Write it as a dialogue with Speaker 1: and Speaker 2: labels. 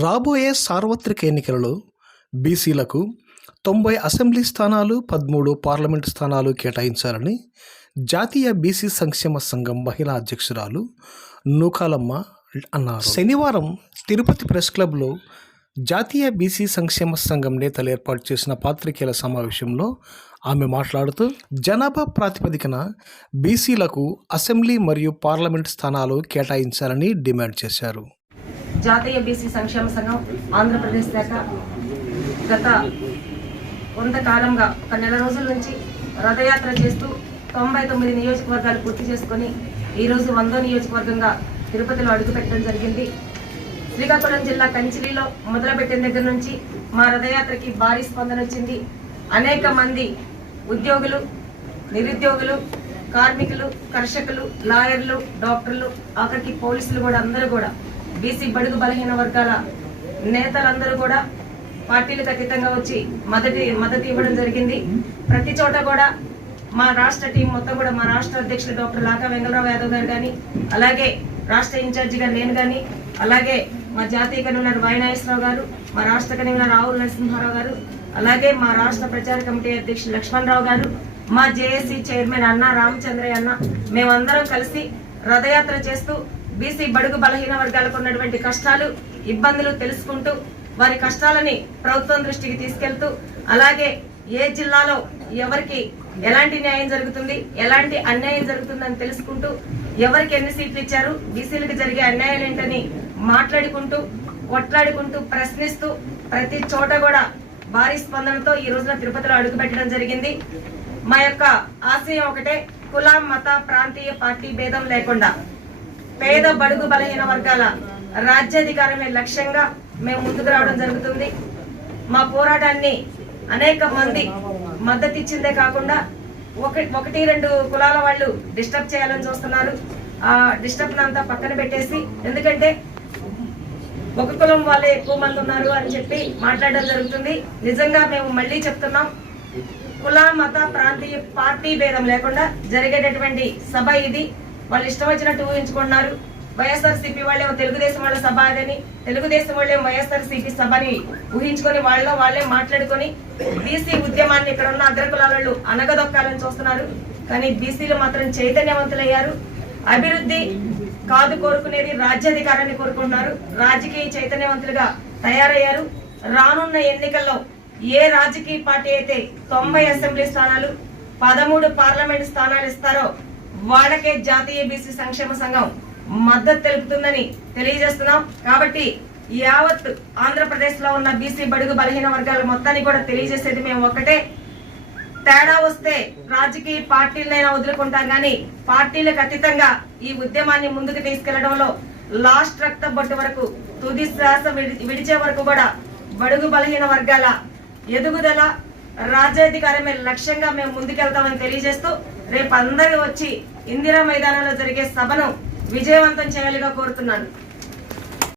Speaker 1: రాబోయే సార్వత్రిక ఎన్నికలలో బీసీలకు తొంభై అసెంబ్లీ స్థానాలు పదమూడు పార్లమెంటు స్థానాలు కేటాయించాలని జాతీయ బీసీ సంక్షేమ సంఘం మహిళా అధ్యక్షురాలు నూకాలమ్మ అన్నారు. శనివారం తిరుపతి ప్రెస్ క్లబ్లో జాతీయ బీసీ సంక్షేమ సంఘం నేతలు ఏర్పాటు చేసిన పాత్రికేయుల సమావేశంలో ఆమె మాట్లాడుతూ జనాభా ప్రాతిపదికన బీసీలకు అసెంబ్లీ మరియు పార్లమెంట్ స్థానాలు కేటాయించాలని డిమాండ్ చేశారు.
Speaker 2: జాతీయ బీసీ సంక్షేమ సంఘం ఆంధ్రప్రదేశ్ శాఖ గత కొంతకాలంగా ఒక నెల రోజుల నుంచి రథయాత్ర చేస్తూ తొంభై తొమ్మిది నియోజకవర్గాలు పూర్తి చేసుకొని ఈరోజు వందో నియోజకవర్గంగా తిరుపతిలో అడుగుపెట్టడం జరిగింది. శ్రీకాకుళం జిల్లా కంచిలిలో మొదలుపెట్టిన దగ్గర నుంచి మా రథయాత్రకి భారీ స్పందన వచ్చింది. అనేక మంది ఉద్యోగులు నిరుద్యోగులు కార్మికులు కర్షకులు లాయర్లు డాక్టర్లు ఆఖరికి పోలీసులు కూడా అందరూ కూడా బీసీ బడుగు బలహీన వర్గాల నేతలందరూ కూడా పార్టీలకు అతీతంగా వచ్చి మద్దతు మద్దతు ఇవ్వడం జరిగింది. ప్రతి చోట కూడా మా రాష్ట్ర టీం మొత్తం కూడా మా రాష్ట్ర అధ్యక్షులు డాక్టర్ లాకా వెంగళరావు యాదవ్ గారు కానీ అలాగే రాష్ట్ర ఇన్ఛార్జిగా నేను కానీ అలాగే మా జాతీయ కన్వీనర్ వాయనాగేశ్వరరావు గారు మా రాష్ట్ర కన్వీనర్ రావుల నరసింహారావు గారు అలాగే మా రాష్ట్ర ప్రచార కమిటీ అధ్యక్షులు లక్ష్మణరావు గారు మా జేఏసీ చైర్మన్ అన్న రామచంద్రయ్య అన్న మేమందరం కలిసి రథయాత్ర చేస్తూ బీసీ బడుగు బలహీన వర్గాలకు ఉన్నటువంటి కష్టాలు ఇబ్బందులు తెలుసుకుంటూ వారి కష్టాలని ప్రభుత్వం దృష్టికి తీసుకెళ్తూ అలాగే ఏ జిల్లాలో ఎవరికి ఎలాంటి న్యాయం జరుగుతుంది ఎలాంటి అన్యాయం జరుగుతుందని తెలుసుకుంటూ ఎవరికి ఎన్ని సీట్లు ఇచ్చారు బీసీలకు జరిగే అన్యాయాలు ఏంటని మాట్లాడుకుంటూ కొట్లాడుకుంటూ ప్రశ్నిస్తూ ప్రతి చోట కూడా భారీ స్పందనతో ఈ రోజున తిరుపతిలో అడుగుపెట్టడం జరిగింది. మా యొక్క ఆశయం ఒకటే కుల మత ప్రాంతీయ పార్టీ భేదం లేకుండా పేద బడుగు బలహీన వర్గాల రాజ్యాధికారమే లక్ష్యంగా మేము ముందుకు రావడం జరుగుతుంది. మా పోరాటాన్ని అనేక మంది మద్దతు ఇచ్చిందే కాకుండా ఒకటి ఒకటి రెండు కులాల వాళ్ళు డిస్టర్బ్ చేయాలని చూస్తున్నారు. ఆ డిస్టర్బ్ అంతా పక్కన పెట్టేసి ఎందుకంటే ఒక కులం వాళ్ళే ఎక్కువ మంది ఉన్నారు అని చెప్పి మాట్లాడడం జరుగుతుంది. నిజంగా మేము మళ్ళీ చెప్తున్నాం కుల మత ప్రాంతీయ పార్టీ భేదం లేకుండా జరిగేటటువంటి సభ ఇది. వాళ్ళు ఇష్టం వచ్చినట్టు ఊహించుకున్నారు వైఎస్ఆర్సీపీ వాళ్ళేమో తెలుగుదేశం వాళ్ళ సభ అదని తెలుగుదేశం వాళ్ళేమో వైఎస్ఆర్సీపీ సభని ఊహించుకొని వాళ్ళలో వాళ్ళే మాట్లాడుకొని బీసీ ఉద్యమాన్ని ఇక్కడ ఉన్న అగ్రకులాలు వాళ్ళు అనగదొక్కాలని చూస్తున్నారు. కానీ బీసీలు మాత్రం చైతన్యవంతులయ్యారు. అభివృద్ధి కాదు కోరుకునేది రాజ్యాధికారాన్ని కోరుకుంటున్నారు. రాజకీయ చైతన్యవంతులుగా తయారయ్యారు. రానున్న ఎన్నికల్లో ఏ రాజకీయ పార్టీ అయితే తొంభై అసెంబ్లీ స్థానాలు పదమూడు పార్లమెంట్ స్థానాలు ఇస్తారో వాళ్ళకే జాతీయ బీసీ సంక్షేమ సంఘం మద్దతు తెలుపుతుందని తెలియజేస్తున్నాం. కాబట్టి యావత్ ఆంధ్రప్రదేశ్లో ఉన్న బీసీ బడుగు బలహీన వర్గాల మొత్తాన్ని కూడా తెలియజేసేది మేము ఒక్కటే. తేడా వస్తే రాజకీయ పార్టీలనైనా వదులుకుంటాం కానీ పార్టీలకు అతీతంగా ఈ ఉద్యమాన్ని ముందుకు తీసుకెళ్ళడంలో లాస్ట్ రక్త బొట్టు వరకు తుది శ్వాస విడి- విడిచే వరకు కూడా బడుగు బలహీన వర్గాల ఎదుగుదల రాజ్యాధికారమే లక్ష్యంగా మేము ముందుకెళ్తామని తెలియజేస్తూ రేపు అందరూ వచ్చి ఇందిరా మైదానంలో జరిగే సభను విజయవంతం చేయాలిగా కోరుతున్నాను.